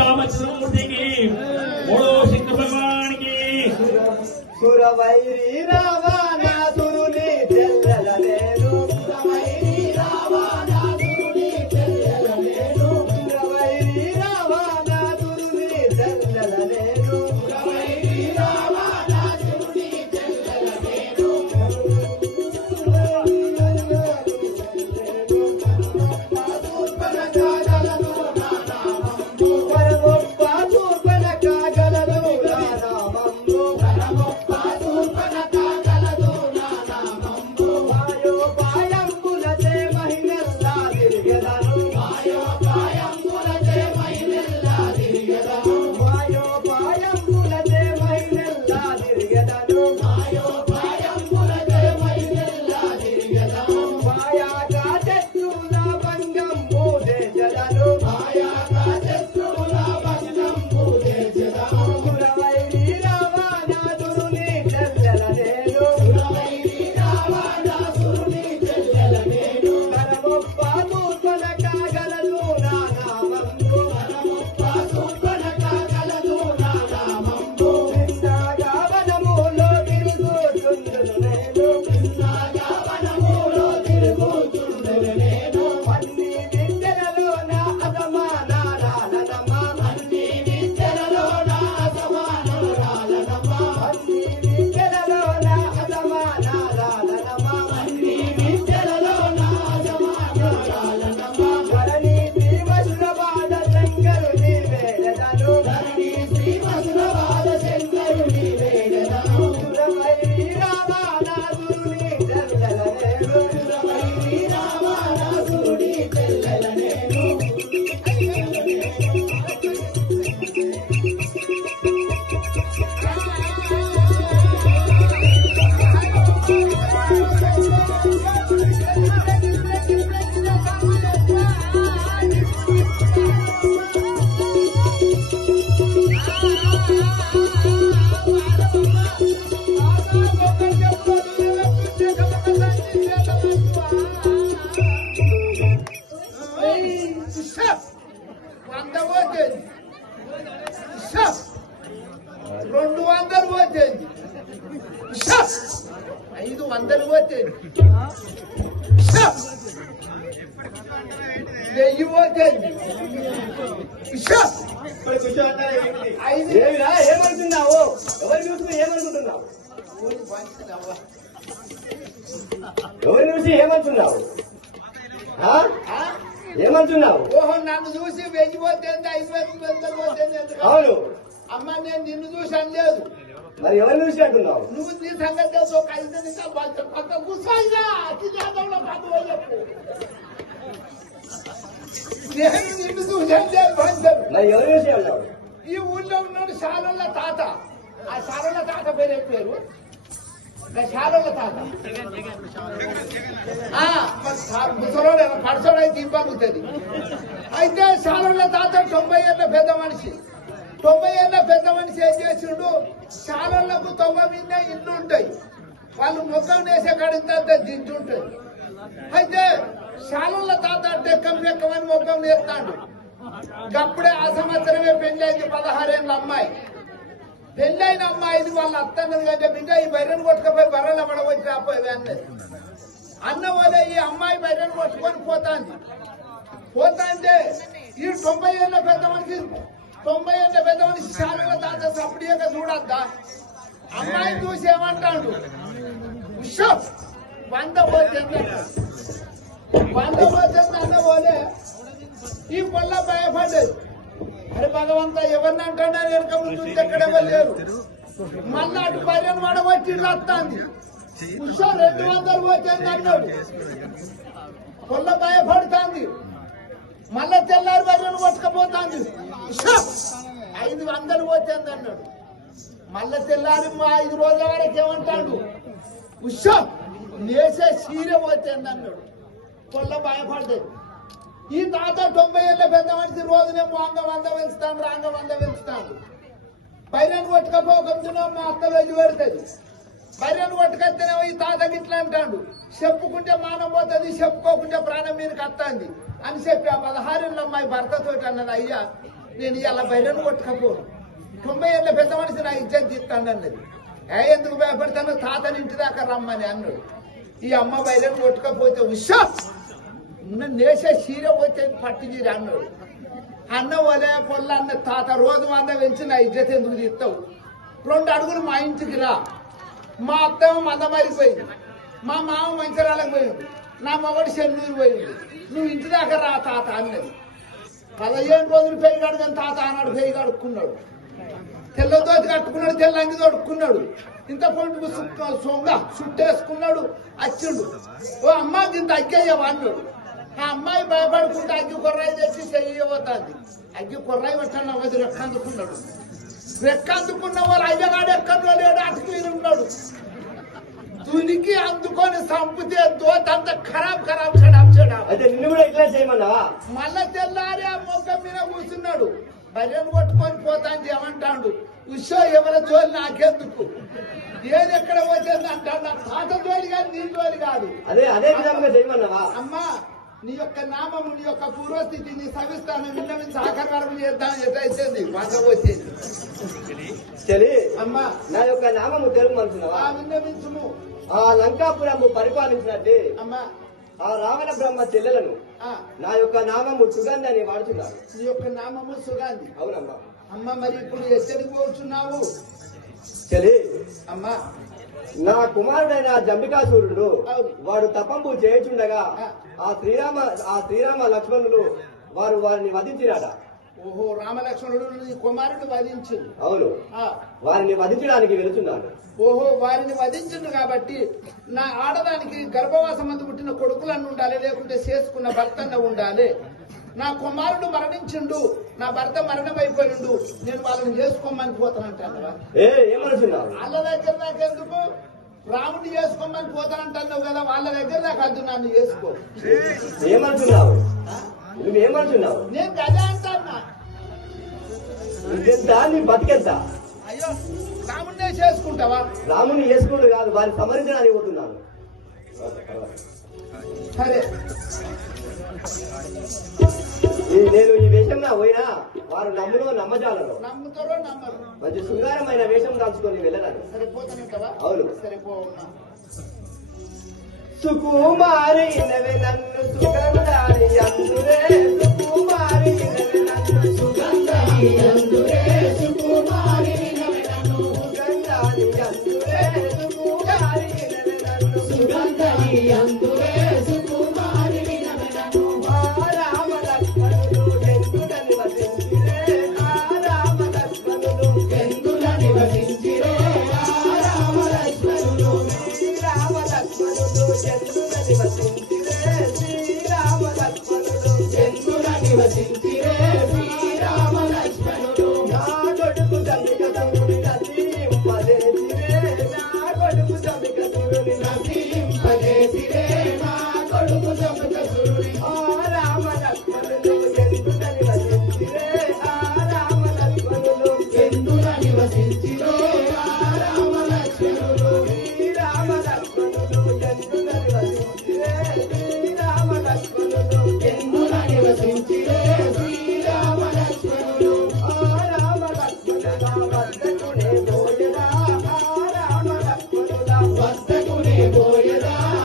రామచంద్రమూర్తికి ఓడో శంకర భగవానికి సురవైరి రావణాసురుని చెల్లెలలేను సురవైరి రావణాసురుని చెల్లెలలేను సురవైరి రావణాసురుని చెల్లెలలేను సురవైరి రావణాసురుని చెల్లెలలేను ఏమనుకున్నావు? ఎవరు చూసి ఏమనుకుంటున్నావు? ఎవరు చూసి ఏమనుకున్నావు? ఏమంటున్నావు? ఓహో, నన్ను చూసి వెయ్యిపోతే 5,000 పోతే అవును. అమ్మ, నేను నిన్ను చూసి అనలేదు. మరి ఎవరు చూసి అంటున్నావు? నువ్వు నీ సంగతి ఒక 5 నిమిషాలు పక్క కూర్చోయినా నేను నిన్ను చూసి అనలేదు. మరి ఎవరు చూసి అన్నావు? ఈ ఊళ్ళో ఉన్నాడు శాలోళ్ళ తాత. ఆ శాలోళ్ళ తాత పేరు ఏం పేరు? శాలోళ్ళ తాత. ముసలోడు పడసోడు అయితే ఇబ్బంది. అయితే శాలోళ్ళ తాత 90 ఏళ్ళ పెద్ద మనిషి. 90 ఏళ్ళ పెద్ద మనిషి ఏం చేసిండు? శాలోళ్లకు 90 మీద ఇల్లు ఉంటాయి. వాళ్ళు ముఖం వేసే కాడింత దించుంటాయి. అయితే శాలోళ్ళ తాత టెక్కమని ముఖం నేర్తాడు. అప్పుడే ఆ సంవత్సరమే పెళ్ళైంది 16 ఏళ్ళ అమ్మాయి. పెళ్ళైన అమ్మాయిది వాళ్ళ అత్తన్నది కంటే బిడ్డ ఈ బర్రెను కొట్టుకపోయి బర్రెల పడవచ్చు రాపోయి అన్నది. అన్న వల్ల ఈ అమ్మాయి బర్రెను కొట్టుకొని పోతాంటే ఈ 90 ఏళ్ళ పెద్ద మనిషి శాలుల తాత సపడిగా చూడద్దా? అమ్మాయి చూసి ఏమంటాడు? 100 పోతుంది అన్న పోలే ఈ పొల్ల భయపడ్డది. అరే భగవంత, ఎవరిని అంటాడా? వెనక ముందు ఎక్కడెవరు లేరు. మళ్ళా అటు బర్రెను పడవచ్చు ఇల్లు వస్తాంది. 200 పోతుంది అన్నాడు. పొల్ల భయపడుతుంది. మళ్ళా తెల్లారి బర్రెను కొట్టుకపోతాంది. 500 పోతుంది అన్నాడు. మళ్ళా తెల్లారి 5 రోజుల వరకు ఏమంటాడు? నేసే సీర పోతుంది అన్నాడు. పొల్ల భయపడ్డది. ఈ తాత 90 ఏళ్ళ పెద్ద మనిషి రోజునేమో అంగ పెంచుతాడు, రాంగ పెంచుతాడు. బైరను కొట్టుకపోకుండా మా అత్త వెళ్ళి పెడుతుంది. బైరను కొట్టుకొస్తేనేమో ఈ తాతకి ఇట్లా అంటాడు, చెప్పుకుంటే మానం పోతుంది, చెప్పుకోకుంటే ప్రాణం మీదకి వస్తుంది అని చెప్పి ఆ 16 ఏళ్ళ అమ్మాయి భర్తతో అన్నది, అయ్యా నేను ఇలా బయటను కొట్టుకపోను 90 ఏళ్ళ పెద్ద మనిషి నా ఇజ్జత్ తీస్తాను అన్నది ఎందుకు భయపడతాను తాతని ఇంటి దాకా రమ్మని అన్నాడు ఈ అమ్మ బయటను కొట్టుకపోతే ఉషా నేసే చీర పోతే పట్టు చీర అన్నాడు అన్న వలే పొల్ల అన్న తాత రోజు వంద పెంచి నా ఇజ్జత్ ఎందుకు తీస్తావు 2 అడుగులు మా ఇంటికి రా మా అత్తమ్మ మందమరిపోయింది మా మామ మంచిరాలకు పోయింది నా మొగడు చెన్నూరు పోయింది నువ్వు ఇంటి దాకా రా తాత అన్నది 15 రోజులు పెయి కడుగని తాత అన్నాడు పెయి కడుక్కున్నాడు తెల్లదోతి కట్టుకున్నాడు తెల్లంగి తొడుక్కున్నాడు ఇంత పొంటుకు సొంగ చుట్టేసుకున్నాడు వచ్చిండు ఓ అమ్మ దీంత అగ్గయ్యవా అన్నాడు ఆ అమ్మాయి భయపడుకుంటే అగ్గి కొర్రాయి తెచ్చి చెయ్యబోతుంది అగ్గి కొర్రాయి పెట్టాను అవది రెక్కందుకున్నాడు రెక్కందుకున్న వాళ్ళు అయ్యగాడు ఎక్కడో లేడు అటుకు ఉన్నాడు తునికి అందుకొని సంపితే దోతంతా ఖరాబ్ ఖరాబ్ చెడాబ్ చెడాబ్ అయితే నిన్ను కూడా ఇట్లా చేయమన్నావా మళ్ళా తెల్లారి ఆ మొక్క మీద కూర్చున్నాడు భర్యను కొట్టుకొని పోతాంది ఏమంటాడు ఉషో ఎవరి జోలి నాకెందుకు ఏది ఎక్కడ వచ్చేది అంటాడు నా తాత జోలి కాదు నీ జోలి కాదు అదే విధంగా చేయమన్నావా అమ్మా నీ యొక్క నామము నీ యొక్క పూర్వస్థితి నీ సవిస్తాను విన్నవించి ఆఖరి వరకు చేద్దాం ఎట్లయితుంది బాగా వచ్చేది చలి అమ్మా నా యొక్క నామము తెలుగు మనసున్నావా విన్నవించుము ఆ లంకాపురము పరిపాలించినట్టే అమ్మా ఆ రావణ బ్రహ్మ చెల్లెలను ఆ, నా యొక్క నామము సుగంధి అని వాడుతున్నారు నీ యొక్క నామము సుగాంధి అవునమ్మా అమ్మ మరి ఇప్పుడు ఎక్కడికి పోతున్నావు చలి అమ్మా నా కుమారుడైన జంబికాసూరుడు అవును. వాడు తపంపు చేయుచుండగా ఆ శ్రీరామ లక్ష్మణులు వారిని వధించినాడ ఓహో రామలక్ష్మణుడు నీ కుమారుడు వధించింది అవును ఆ, వారిని వధించడానికి వెళుతున్నాను ఓహో వారిని వధించిండు కాబట్టి నా ఆడదానికి గర్భవాసం మందు పుట్టిన కొడుకులన్న ఉండాలి లేకుంటే చేసుకున్న భర్తన్న ఉండాలి నా కుమారుడు మరణించిండు నా భర్త మరణమైపోయిండు నేను వాళ్ళని చేసుకోమని పోతానంటాను ఏమనుచున్నావు వాళ్ళ దగ్గర నాకెందుకు రాముడిని చేసుకోమని పోతానంటున్నావు కదా వాళ్ళ దగ్గర నాకు అద్దు నన్ను చేసుకో ఏమనుచున్నావు నువ్వేమనుచున్నావు నేను గదే అంటాన్నా ఇదెంత నీ బతికెంత అయ్యో రాముడినే చేసుకుంటావా రాముని చేసుకుంటూ కాదు వారిని సంహరించడానికి పోతున్నాను సరే నేను ఈ వేషంలో పోయినా వారు నమ్మజాలను నమ్ముతారో నమ్మరు మంచి శృంగారమైన వేషం దాల్చుకొని వెళ్ళాను సరే పోతానంటావా అవును సరే పోవున్నా సుకుమారి నన్ను సుగంధారి అందురే సుకుమారి నన్ను సుగంధారి అందురే సుకుమారి నన్ను సుగంధారి అందురే సుకుమారి నన్ను సుగంధారి అందురే సుకుమారి నన్ను రామ లక్ష్మణులు ఎందులని వసించిరే రామ లక్ష్మణులు ఎందులని వసించిరే రామ లక్ష్మణులు శ్రీరామ లక్ష్మణులు ఎందులని వసించిరే శ్రీరామ లక్ష్మణులు ఎందులని వసించిరే